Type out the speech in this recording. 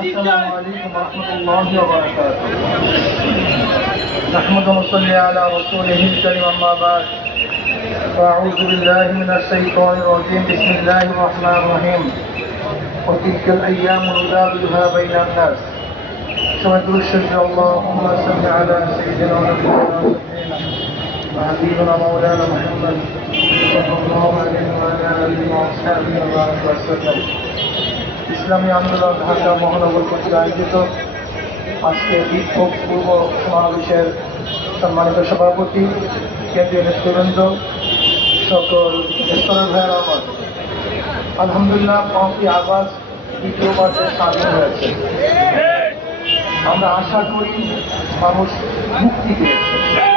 السلام عليكم ورحمة الله وبركاته. نحمد ونصلي على رسوله الكريم أما بعد فأعوذ بالله من الشيطان الرجيم بسم الله الرحمن الرحيم وتلك الأيام نداولها بين الناس. سمعت الشجر اللهم صل على سيدنا ونبينا وحبيبنا مولانا محمد صلى الله عليه وعلى آله وأصحابه وبارك وسلم ইসলামী আন্দোলন ঢাকা মহানগর কর্তৃক আয়োজিত আজকে বিক্ষোভ পূর্ব সমাবেশের সম্মানিত সভাপতি কেন্দ্রীয় নেতৃবৃন্দ সকল স্তরের ভাইয়ের আমার আলহামদুলিল্লাহ পাঁচই আগস্ট দ্বিতীয় পর্যায়ে স্বাধীন হয়েছে আমরা আশা করি মানুষ মুক্তি পেয়েছে।